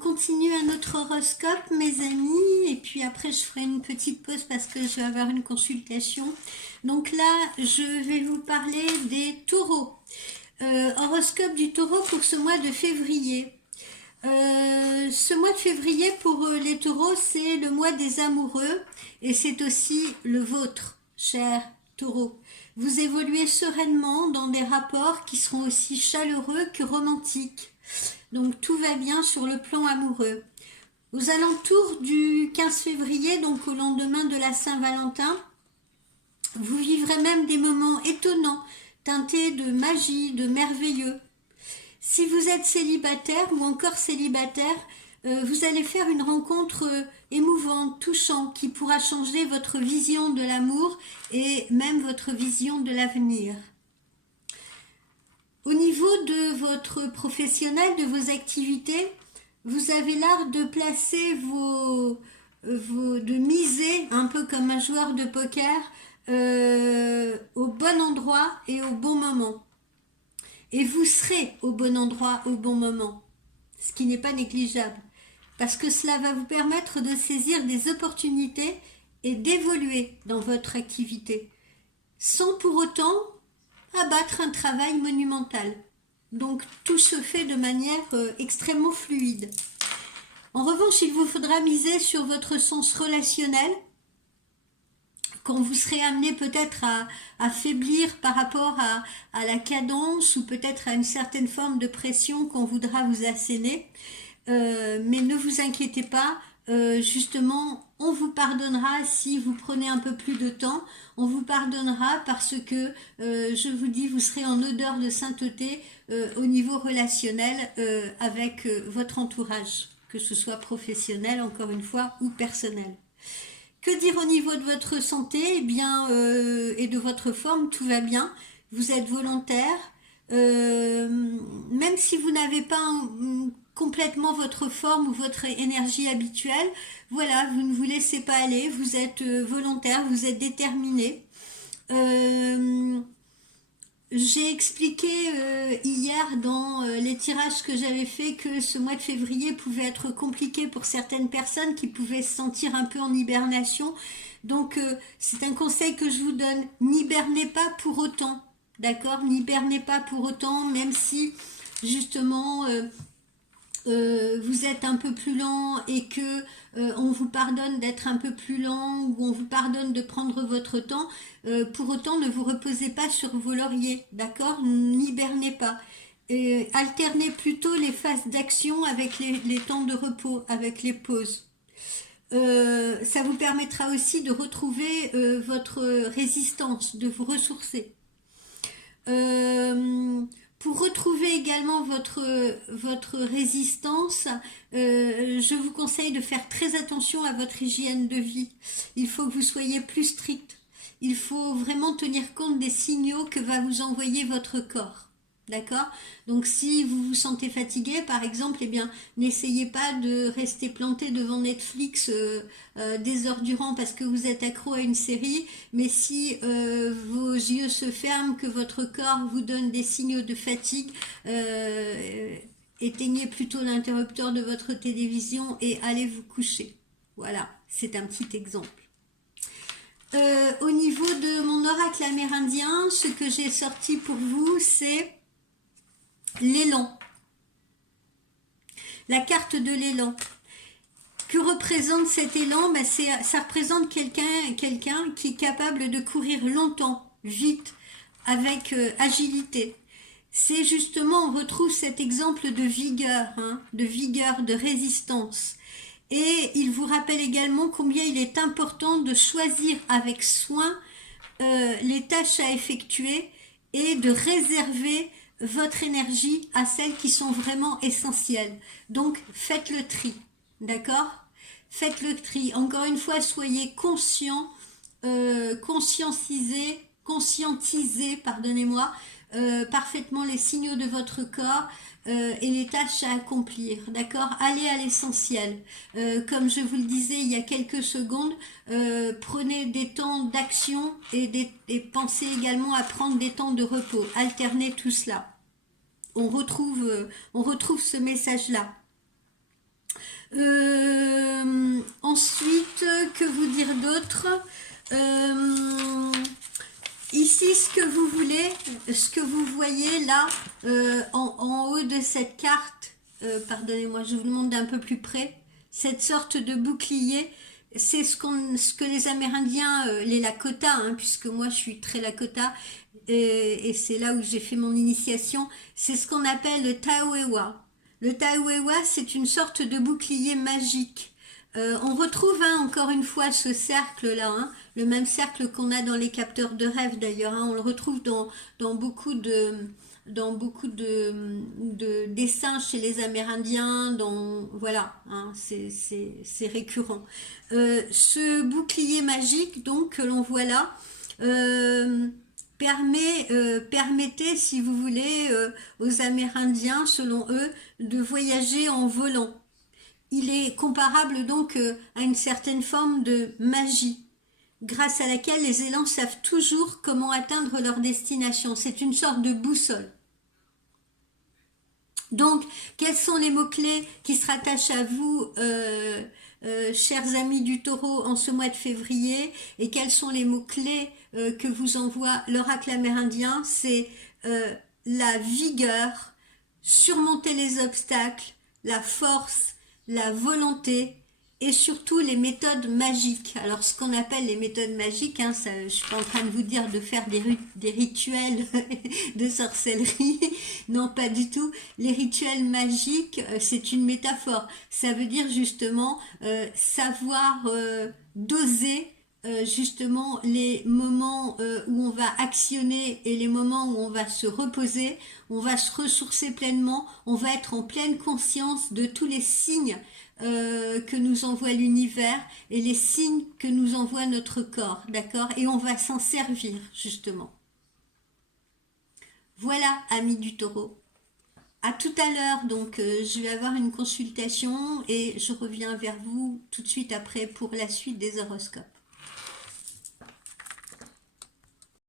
continue un autre horoscope, mes amis, et puis après je ferai une petite pause parce que je vais avoir une consultation. Donc là, je vais vous parler des taureaux. Horoscope du taureau pour ce mois de février. Ce mois de février pour les taureaux, c'est le mois des amoureux et c'est aussi le vôtre, chers taureaux. Vous évoluez sereinement dans des rapports qui seront aussi chaleureux que romantiques. Donc tout va bien sur le plan amoureux. Aux alentours du 15 février, donc au lendemain de la Saint-Valentin, vous vivrez même des moments étonnants, teintés de magie, de merveilleux. Si vous êtes célibataire ou encore célibataire, vous allez faire une rencontre émouvante, touchante, qui pourra changer votre vision de l'amour et même votre vision de l'avenir. Au niveau de votre professionnel, de vos activités, vous avez l'art de placer de miser, un peu comme un joueur de poker, au bon endroit et au bon moment. Et vous serez au bon endroit, au bon moment, ce qui n'est pas négligeable, parce que cela va vous permettre de saisir des opportunités et d'évoluer dans votre activité, sans pour autant abattre un travail monumental. Donc tout se fait de manière extrêmement fluide. En revanche, il vous faudra miser sur votre sens relationnel, quand vous serez amené peut-être à faiblir par rapport à la cadence ou peut-être à une certaine forme de pression qu'on voudra vous asséner. Mais ne vous inquiétez pas, justement, on vous pardonnera si vous prenez un peu plus de temps. On vous pardonnera parce que, je vous dis, vous serez en odeur de sainteté au niveau relationnel avec votre entourage, que ce soit professionnel, encore une fois, ou personnel. Que dire au niveau de votre santé? Eh bien, et de votre forme, tout va bien. Vous êtes volontaire. Même si vous n'avez pas complètement votre forme ou votre énergie habituelle, voilà, vous ne vous laissez pas aller. Vous êtes volontaire, vous êtes déterminé. J'ai expliqué hier dans les tirages que j'avais fait que ce mois de février pouvait être compliqué pour certaines personnes qui pouvaient se sentir un peu en hibernation. Donc c'est un conseil que je vous donne. N'hibernez pas pour autant, d'accord? N'hibernez pas pour autant, même si justement vous êtes un peu plus lent et que on vous pardonne d'être un peu plus lent ou on vous pardonne de prendre votre temps, pour autant ne vous reposez pas sur vos lauriers, d'accord? N'hibernez pas. Alternez plutôt les phases d'action avec les temps de repos, avec les pauses. Ça vous permettra aussi de retrouver votre résistance, de vous ressourcer. Pour retrouver également votre résistance, je vous conseille de faire très attention à votre hygiène de vie. Il faut que vous soyez plus strict. Il faut vraiment tenir compte des signaux que va vous envoyer votre corps. D'accord? Donc si vous vous sentez fatigué, par exemple, eh bien, n'essayez pas de rester planté devant Netflix des heures durant parce que vous êtes accro à une série, mais si vos yeux se ferment, que votre corps vous donne des signaux de fatigue, éteignez plutôt l'interrupteur de votre télévision et allez vous coucher. Voilà, c'est un petit exemple. Au niveau de mon oracle amérindien, ce que j'ai sorti pour vous, c'est l'élan. La carte de l'élan. Que représente cet élan? Ça représente quelqu'un qui est capable de courir longtemps, vite, avec agilité. C'est justement, on retrouve cet exemple de vigueur, de résistance. Et il vous rappelle également combien il est important de choisir avec soin les tâches à effectuer et de réserver votre énergie à celles qui sont vraiment essentielles. Donc, faites le tri, d'accord? Faites le tri. Encore une fois, soyez conscients, conscientisez, pardonnez-moi, parfaitement les signaux de votre corps et les tâches à accomplir, d'accord? Allez à l'essentiel. Comme je vous le disais il y a quelques secondes, prenez des temps d'action et pensez également à prendre des temps de repos. Alternez tout cela. On retrouve ce message-là. Ensuite, que vous dire d'autre? Ici, ce que vous voulez, ce que vous voyez là, en haut de cette carte, pardonnez-moi, je vous le montre d'un peu plus près, cette sorte de bouclier, c'est ce que les Amérindiens, les Lakota, hein, puisque moi je suis très Lakota, et c'est là où j'ai fait mon initiation, c'est ce qu'on appelle le Tawewa. Le Tawewa, c'est une sorte de bouclier magique. On retrouve encore une fois ce cercle-là, hein, le même cercle qu'on a dans les capteurs de rêve d'ailleurs, hein, on le retrouve dans beaucoup de dessins chez les Amérindiens, voilà, hein, c'est récurrent. Ce bouclier magique donc que l'on voit là permettait, si vous voulez, aux Amérindiens, selon eux, de voyager en volant. Il est comparable donc à une certaine forme de magie, grâce à laquelle les élans savent toujours comment atteindre leur destination. C'est une sorte de boussole. Donc, quels sont les mots-clés qui se rattachent à vous, chers amis du taureau, en ce mois de février? Et quels sont les mots-clés que vous envoie l'oracle amérindien? C'est la vigueur, surmonter les obstacles, la force, la volonté et surtout les méthodes magiques. Alors ce qu'on appelle les méthodes magiques, hein, ça, je suis pas en train de vous dire de faire des rituels de sorcellerie, non pas du tout. Les rituels magiques, c'est une métaphore. Ça veut dire justement savoir doser justement les moments où on va actionner et les moments où on va se reposer, on va se ressourcer pleinement, on va être en pleine conscience de tous les signes que nous envoie l'univers et les signes que nous envoie notre corps, d'accord? Et on va s'en servir justement. Voilà, amis du taureau. À tout à l'heure, donc je vais avoir une consultation et je reviens vers vous tout de suite après pour la suite des horoscopes.